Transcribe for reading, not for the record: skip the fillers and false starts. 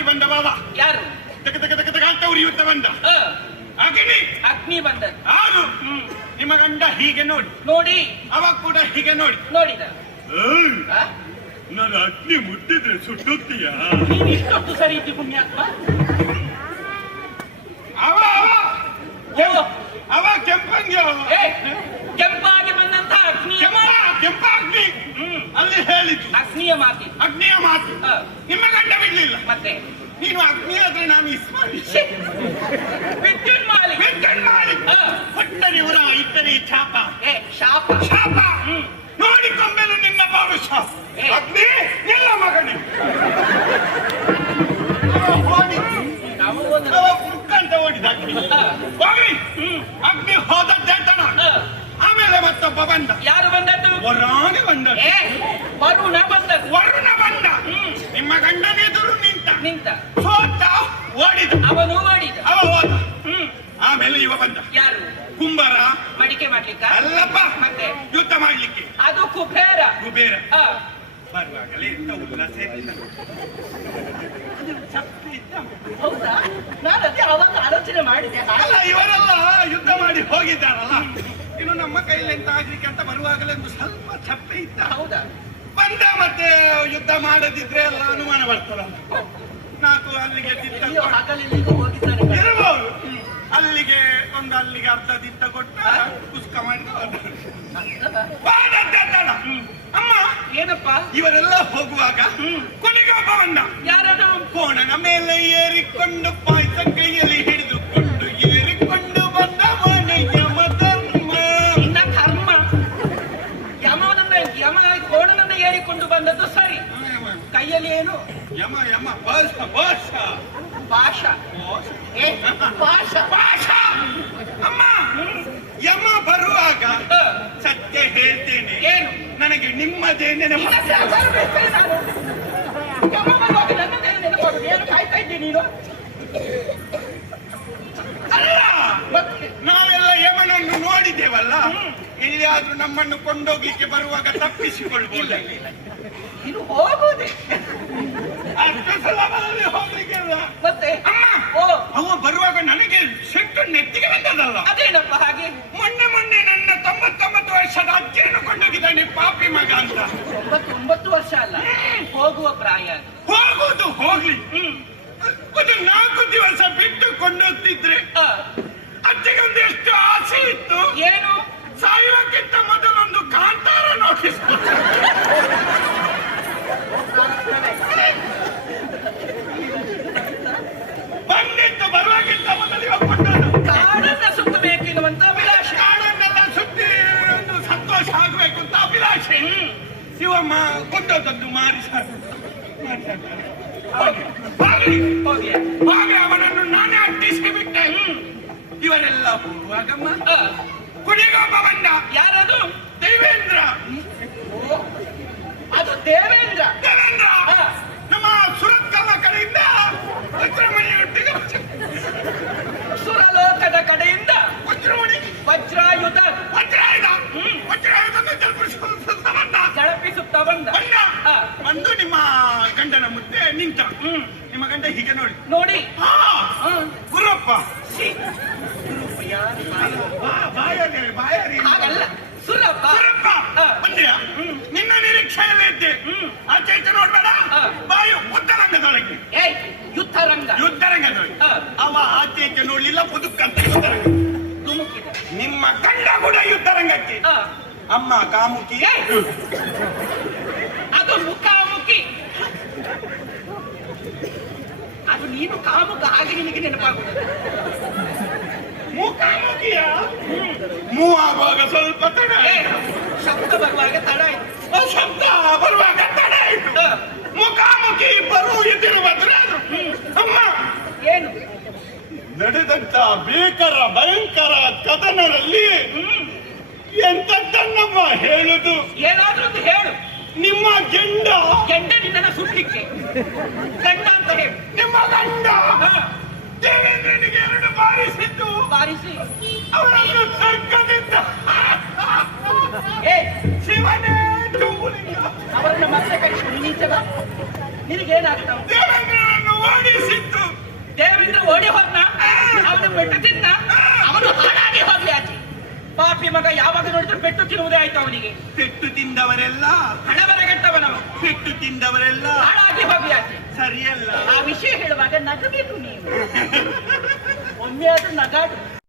ಕೆಂಪಾಗಿ ಬಂದ ಬಾಬ. ಯಾರು? ತಕ ತಕ ತಕ ತಕ ಅಂತ ಉರಿಯುತ್ತ ಬಂದ. ಅಗ್ನಿ ಬಂದ. ಹೌದು. ನಿಮ್ಮ ಗಂಡ ಹೀಗೆ ನೋಡಿ ಅವ ಕೂಡ ಹೀಗೆ ನೋಡಿದ. ನಾನು ಅಗ್ನಿ ಮುಟ್ಟಿದ್ರೆ ಸುಟ್ಟುತ್ತೀಯ? ನೀನು ಇಷ್ಟೊತ್ತು ಸರಿ ಇದ್ದಿ ಪುಣ್ಯಾತ್ಮ. ಅವ ಕೆಂಪಂಗಿ ಕೆಂಪಾಗಿ ಬಂದಂತ ಅಗ್ನಿಯ ಕೆಂಪಾಗ್ನಿ ಅಲ್ಲಿ ಹೇಳಿದ್ದು ಅಗ್ನಿಯ ಮಾತಿ. ನಿಮ್ಮ ಗಂಡ ಬಿಡ್ಲಿಲ್ಲ. ಮತ್ತೆ ನೀನು ಅಗ್ನಿ ಆದ್ರೆ ನಾನು ಇಸ್ಮಾಲಿ ವಿದ್ಯುನ್ ಮಾಲಿಕ್. ಹೊಟ್ಟರೆ ಇವರ ಇಟ್ಟರೆ ಚಾಪ ಶಾಪ ನೋಡಿಕೊಂಬೆಲು ನಿನ್ನ ಪೌರುಷ. ಅಗ್ನಿ ಎಲ್ಲ ಮಗನಿ ಮುಕ್ಕಂತ ಓಡಿದ ಅಗ್ನಿ. ಅಗ್ನಿ ಹೋದದ್ದೇತನ. ಆಮೇಲೆ ಮತ್ತೊಬ್ಬ ಬಂದ. ಯಾರು ಬಂದದ್ದು? ವರಾನೆ ಬಂದ. ವರುಣ ಬಂದ. ನಿಮ್ಮ ಗಂಡನೆದುರು ನಿಂತ ಸೋತ ಓಡಿದ. ಅವನು ಓಡಿದ. ಅವ ಹೋದ. ಆಮೇಲೆ ಇವ ಬಂದ. ಯಾರು? ಕುಂಬಾರ. ಮಡಿಕೆ ಮಾಡ್ಲಿಕ್ಕ ಅಲ್ಲಪ್ಪ, ಮತ್ತೆ ಯುದ್ಧ ಮಾಡ್ಲಿಕ್ಕೆ. ಅದು ಕುಬೇರ. ಬರುವಾಗಲೇ ಎಂತ ಉಲ್ಲಾಸ ಹೌದಾ? ನಾನು ಅದೇ ಅವಾಗ ಆಲೋಚನೆ ಮಾಡಿದೆ. ಅಲ್ಲ, ಇವರೆಲ್ಲ ಯುದ್ಧ ಮಾಡಿ ಹೋಗಿದ್ದಾರಲ್ಲ, ಇನ್ನು ನಮ್ಮ ಕೈಯಲ್ಲಿ ಎಂತ ಆಗ್ಲಿಕ್ಕೆ ಅಂತ ಬರುವಾಗಲೇ ಒಂದು ಸ್ವಲ್ಪ ಚಪ್ಪೆ ಇದ್ದ. ಹೌದಾ? ಬಂದ ಮತ್ತೆ ಯುದ್ಧ ಮಾಡದಿದ್ರೆ ಎಲ್ಲ ಅನುಮಾನ ಬರ್ತದ. ನಾಲ್ಕು ಅಲ್ಲಿಗೆ ಹೋಗಿದ್ದಾರೆ ಇರಬಹುದು. ಅಲ್ಲಿಗೆ ಅರ್ಧ ದಿತ್ತ ಕೊಟ್ಟ ಪುಸ್ತಕ ಮಾಡಿ ಅಮ್ಮ. ಏನಪ್ಪ? ಇವರೆಲ್ಲ ಹೋಗುವಾಗ ಕೊನೆಗೆ ಒಬ್ಬ ಬಂದ. ಯಾರದು? ಕೋಣನ ಮೇಲೆ ಏರಿಕೊಂಡು ಪಾಯ್ಸ ಕೈಯಲ್ಲಿ ಹಿಡಿದುಕೊಂಡು ಏರಿಕೊಂಡು ಬಂದ ಯಮ ಧರ್ಮ. ಯಮ ಕೋಣನನ್ನ ಏರಿಕೊಂಡು ಬಂದದ್ದು ಸರಿ. ಕೈಯಲ್ಲಿ ಏನು? ಯಮ ಭಾಷ. ಅಮ್ಮ, ಯಮ ಬರುವಾಗ ಸತ್ಯ ಹೇಳ್ತೇನೆ. ಏನು? ನನಗೆ ನಿಮ್ಮದೇನೆ ಕಾಯ್ತಾ ಇದ್ದೀನಿ ನೀನು. ಅಲ್ಲ, ನಾವೆಲ್ಲ ಯಮನನ್ನು ನೋಡಿದ್ದೇವಲ್ಲ, ಎಲ್ಲಿಯಾದ್ರೂ ನಮ್ಮನ್ನು ಕೊಂಡೋಗ್ಲಿಕ್ಕೆ ಬರುವಾಗ ತಪ್ಪಿಸಿಕೊಳ್ಳುವುದಿಲ್ಲ. ಇದು ಹೋಗುವುದೇ ಅಷ್ಟು ಸುಲಭದಲ್ಲಿ ಹೋಗ್ಲಿಕ್ಕೆ ಮತ್ತೆ. ಅಮ್ಮ, ಅವ ಬರುವಾಗ ನನಗೆ ಸಿಟ್ಟು ನೆತ್ತಿಗೆ ಬಂದದಲ್ಲ. ಅದೇನಪ್ಪ ಹಾಗೆ? ಮೊನ್ನೆ ನನ್ನ 99 ವರ್ಷದ ಅಜ್ಜಿಯನ್ನು ಕೊಂಡೋಗಿದ್ದಾನೆ ಪಾಪಿ ಮಗ ಅಂತ. 99 ವರ್ಷ ಅಲ್ಲ, ಹೋಗುವ ಪ್ರಾಯ. ಹೋಗುವುದು ಹೋಗ್ಲಿ, ಒಂದು 4 ದಿವಸ ಬಿಟ್ಟು ಕೊಂಡೋಗ್ತಿದ್ರೆ ಅಜ್ಜಿಗೆ ಒಂದು ಎಷ್ಟು ಆಸೆ ಇತ್ತು. ಏನು? ಸಾಯುವಕ್ಕಿಂತ ಮೊದಲೊಂದು ಕಾಂತಾರ ನೋಟಿಸ್ಕೊಟ್ಟು ಬಂದಿತ್ತು. ಬರುವಾಗಿಂತ ಮೊದಲು ಇವಾಗ ಕೊಟ್ಟದ್ದು. ಕಾಡನ್ನ ಸುತ್ತಬೇಕೆನ್ನುವಂತ ಅಭಿಲಾಷೆ. ಕಾಡನ್ನೆಲ್ಲ ಸುತ್ತಿ ಒಂದು ಸಂತೋಷ ಆಗ್ಬೇಕು ಅಂತ ಅಭಿಲಾಷೆ. ಶಿವಮ್ಮ ಕೊಂಡೋದದ್ದು ಹಾಗೆ ಅವನನ್ನು ನಾನೇ ಅಟ್ಟಿಸಿ ಬಿಟ್ಟೆ. ಇವರೆಲ್ಲ ಹೋಗುವಾಗಮ್ಮ ಕುಡಿಗೊಬ್ಬ ಬಂದ. ಯಾರದು? ದೇವೇಂದ್ರ. ಅದು ದೇವೇಂದ್ರ. ನಮ್ಮ ಸುರತ್ಕಲ ಕಡೆಯಿಂದ ವಜ್ರಮಣಿಯೊಟ್ಟಿಗೆ ಸುರಲೋಕದ ಕಡೆಯಿಂದ ವಜ್ರಾಯುಧ ಜಳಪಿಸುತ್ತಾ ಬಂದ. ಬಂದು ನಿಮ್ಮ ಗಂಡನ ಮುಂದೆ ನಿಂತ. ನಿಮ್ಮ ಗಂಡ ಹೀಗೆ ನೋಡಿ ಗುರಪ್ಪ ಹಾಗಲ್ಲ, ಸುರಪ್ಪ ಬಂದ್ಯಾ? ನಿನ್ನ ನಿರೀಕ್ಷೆಯಲ್ಲೇ ಇದ್ದೆ. ಆಚೆ ಈಚೆ ನೋಡ್ಬೇಡ. ಬಾಯು ಯುದ್ಧರಂಗದೊಳಗೆ. ಯುದ್ಧರಂಗದೊಳಗೆ ಅವ ಆಚೆ ಈಚೆ ನೋಡ್ಲಿಲ್ಲ. ಬದುಕಂತ ಯುದ್ಧರಂಗ. ನಿಮ್ಮ ಗಂಡ ಕೂಡ ಯುದ್ಧರಂಗಕ್ಕೆ. ಅಮ್ಮ ಕಾಮುಕಿ. ಅದು ಮುಖಾಮುಖಿ. ಅದು ನೀನು ಕಾಮುಕ, ಹಾಗೆ ನಿನಗೆ ನೆನಪಾಗುತ್ತದೆ. ಮುಖಾಮುಖಿಯ ಮೂವಾಗ ಸ್ವಲ್ಪ ತಡ. ಶಬ್ದ ಬರುವಾಗ ತಡ ಆಯ್ತು. ಶಬ್ದ ಬರುವಾಗ ತಡ ಆಯ್ತು. ಮುಖಾಮುಖಿ ಇಬ್ಬರು ಎದುರು ಅಮ್ಮ. ಏನು ನಡೆದಂತ ಭಯಂಕರ ಕದನದಲ್ಲಿ ಎಂತದ್ದನ್ನಮ್ಮ ಹೇಳುದು? ಏನಾದ್ರೂ ಒಂದು ಹೇಳು. ನಿಮ್ಮ ಗಂಡ ನಿನ್ನ ಸುಡ್ಲಿಕ್ಕೆ ಗಂಡ ಅಂತ ಹೇಳು. ನಿಮ್ಮ ಗಂಡ ದೇವೇಂದ್ರನಿಗೆ 2 ಬಾರಿಸಿ ಅವರನ್ನು ಸ್ವರ್ಗದಿಂದ ಶಿವನೇ ತುಂಬುಲಿಂಗ ಅವರನ್ನ ಮತ್ತೆ ಕಳಿಸಿ. ನಿನಗೇನಾಗ್ತಾವ? ದೇವೇಂದ್ರನನ್ನು ಓಡಿಸಿ ಬಿಟ್ಟರೆ ಓಡಿ ಹೋದ್ನ, ಅವನು ಪೆಟ್ಟು ತಿನ್ನ, ಅವನು ಹಾಳಾಗಿ ಹೋಗ್ಲಿ ಆಚೆ. ಪಾಪಿ ಮಗ ಯಾವಾಗ ನೋಡಿದ್ರು ಪೆಟ್ಟು ತಿನ್ನುವುದೇ ಆಯ್ತು ಅವನಿಗೆ. ಪೆಟ್ಟು ತಿಂದವರೆಲ್ಲ ಹಣಬರಗೆಟ್ಟವನವ, ಪೆಟ್ಟು ತಿಂದವರೆಲ್ಲ ಹಾಳಾಗಿ ಹೋಗ್ಲಿ ಆಚೆ. ಸರಿಯಲ್ಲ. ಆ ವಿಷಯ ಹೇಳುವಾಗ ನಗಬೇಕು ನೀವು. ಒಮ್ಮೆ ಆದ್ರೂ ನಗಾಡು.